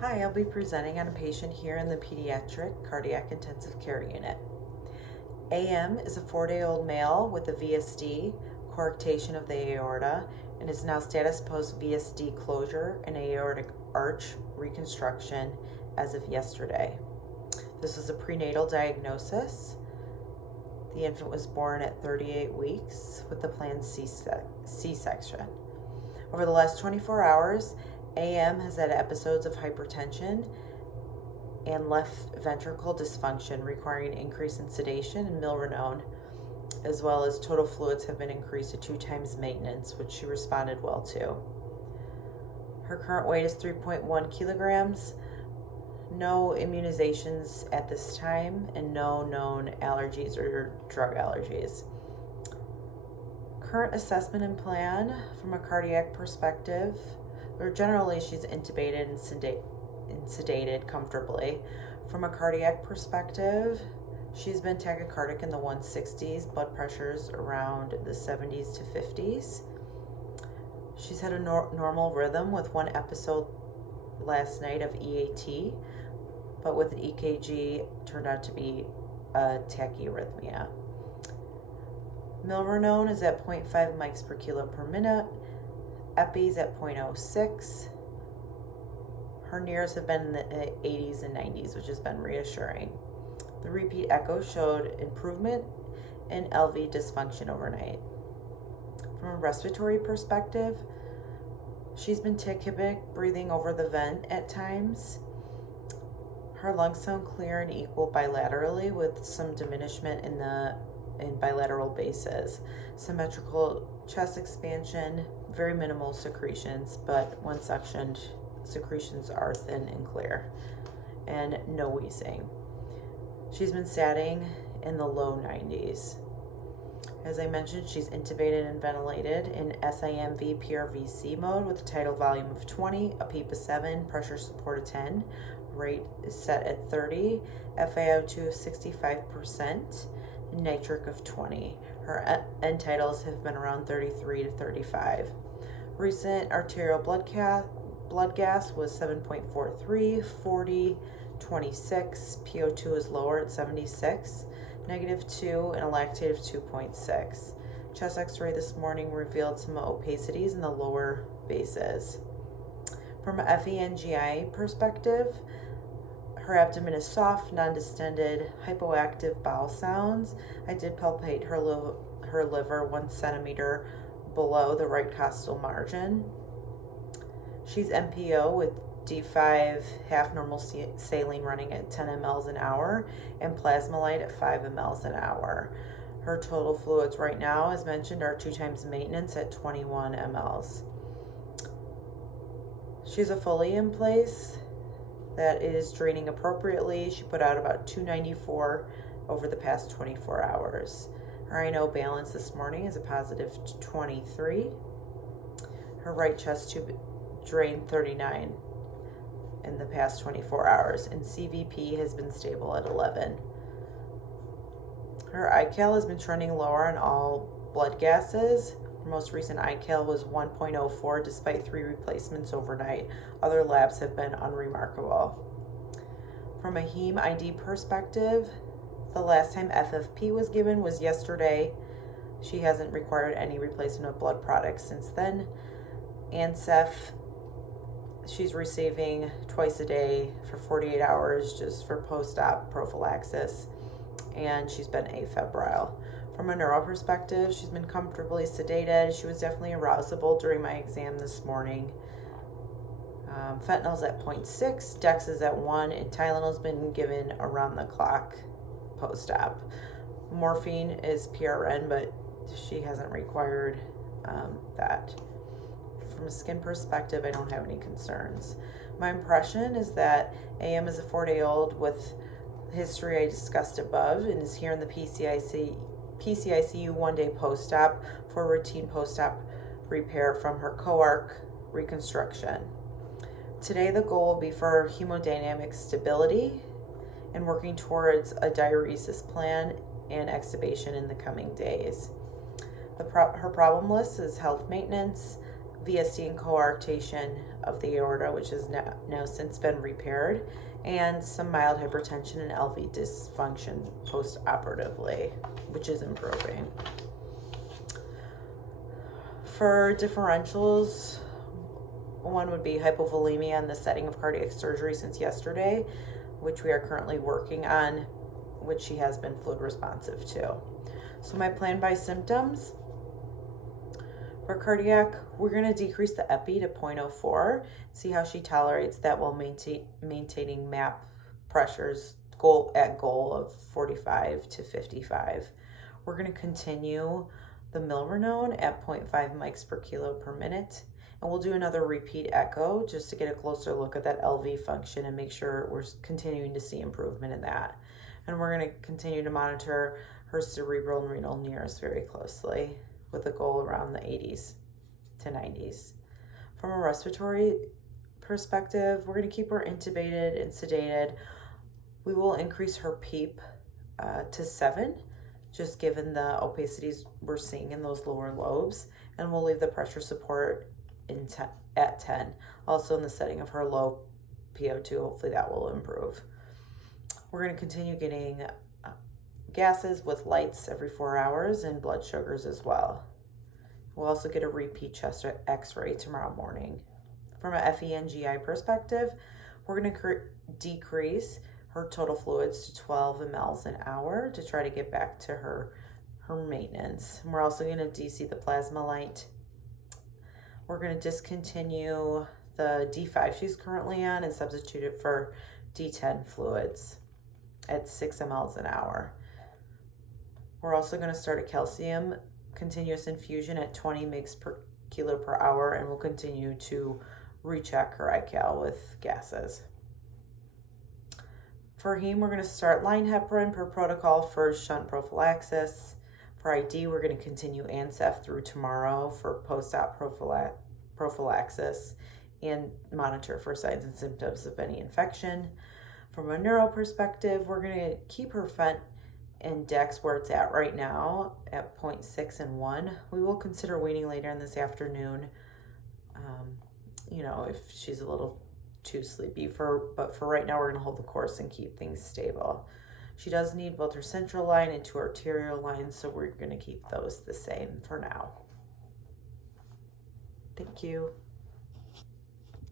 Hi, I'll be presenting on a patient here in the Pediatric Cardiac Intensive Care Unit. AM is a 4-day-old male with a VSD, coarctation of the aorta, and is now status post VSD closure and aortic arch reconstruction as of yesterday. This is a prenatal diagnosis. The infant was born at 38 weeks with a planned C-section. Over the last 24 hours, AM has had episodes of hypertension and left ventricle dysfunction requiring increase in sedation and milrinone, as well as total fluids have been increased to 2 times maintenance, which she responded well to. Her current weight is 3.1 kilograms, no immunizations at this time, and no known allergies or drug allergies. Current assessment and plan from a cardiac perspective, or generally she's intubated and sedated comfortably. From a cardiac perspective, she's been tachycardic in the 160s, blood pressures around the 70s to 50s. She's had a normal rhythm with one episode last night of EAT, but with an EKG turned out to be a tachyarrhythmia. Milrinone is at 0.5 mics per kilo per minute. Epi's at 0.06. Her NIRS have been in the 80s and 90s, which has been reassuring. The repeat echo showed improvement in LV dysfunction overnight. From a respiratory perspective, she's been tachypneic, breathing over the vent at times. Her lungs sound clear and equal bilaterally with some diminishment in bilateral bases. Symmetrical chest expansion, very minimal secretions, but when suctioned, secretions are thin and clear, and no wheezing. She's been satting in the low 90s. As I mentioned, she's intubated and ventilated in SIMV PRVC mode with a tidal volume of 20, a PEEP of 7, pressure support of 10, rate is set at 30, FiO2 of 65%, nitric of 20. Her end titles have been around 33 to 35. Recent arterial blood gas was 7.43, 40, 26. PO2 is lower at 76, -2, and a lactate of 2.6. Chest x-ray this morning revealed some opacities in the lower bases. From a FENGI perspective, her abdomen is soft, non-distended, hypoactive bowel sounds. I did palpate her liver 1 centimeter below the right costal margin. She's MPO with D5 half normal saline running at 10 mLs an hour and plasmolyte at 5 mLs an hour. Her total fluids right now, as mentioned, are 2 times maintenance at 21 mLs. She's a Foley in place that is draining appropriately. She put out about 294 over the past 24 hours. Her INO balance this morning is a positive 23. Her right chest tube drained 39 in the past 24 hours, and CVP has been stable at 11. Her ICAL has been trending lower on all blood gases. Her most recent ICAL was 1.04 despite 3 replacements overnight. Other labs have been unremarkable. From a heme ID perspective, the last time FFP was given was yesterday. She hasn't required any replacement of blood products since then. ANSEF, she's receiving twice a day for 48 hours just for post-op prophylaxis, and she's been afebrile. From a neuro perspective, she's been comfortably sedated. She was definitely arousable during my exam this morning. Fentanyl's at 0.6, Dex is at 1, and Tylenol's been given around the clock post-op. Morphine is PRN, but she hasn't required that. From a skin perspective, I don't have any concerns. My impression is that AM is a 4-day-old with history I discussed above and is here in the PCICU 1-day post-op for routine post-op repair from her coarc reconstruction. Today, the goal will be for hemodynamic stability and working towards a diuresis plan and extubation in the coming days. Her problem list is health maintenance, VSD and coarctation of the aorta, which has now since been repaired, and some mild hypertension and LV dysfunction post-operatively, which is improving. For differentials, one would be hypovolemia in the setting of cardiac surgery since yesterday, which we are currently working on, which she has been fluid responsive to. So my plan by symptoms. For cardiac, we're going to decrease the epi to 0.04, see how she tolerates that while maintaining MAP pressures goal of 45 to 55. We're going to continue the milrinone at 0.5 mics per kilo per minute, and we'll do another repeat echo just to get a closer look at that LV function and make sure we're continuing to see improvement in that. And we're going to continue to monitor her cerebral and renal nears very closely, with a goal around the 80s to 90s. From a respiratory perspective, we're going to keep her intubated and sedated. We will increase her PEEP to 7, just given the opacities we're seeing in those lower lobes, and we'll leave the pressure support at 10. Also in the setting of her low PO2, hopefully that will improve. We're going to continue getting gases with lights every 4 hours and blood sugars as well. We'll also get a repeat chest x-ray tomorrow morning. From a FENGI perspective, we're going to decrease her total fluids to 12 mLs an hour to try to get back to her maintenance. And we're also going to DC the plasma light. We're going to discontinue the D5 she's currently on and substitute it for D10 fluids at 6 mLs an hour. We're also going to start a calcium continuous infusion at 20 mg per kilo per hour, and we'll continue to recheck her ICAL with gases. For heme, we're going to start line heparin per protocol for shunt prophylaxis. For ID, we're going to continue ANSEF through tomorrow for post-op prophylaxis and monitor for signs and symptoms of any infection. From a neuro perspective, we're going to keep her FENT and DEX where it's at right now at 0.6 and 1. We will consider waiting later in this afternoon, if she's a little too sleepy. But for right now, we're going to hold the course and keep things stable. She does need both her central line and 2 arterial lines, so we're going to keep those the same for now. Thank you.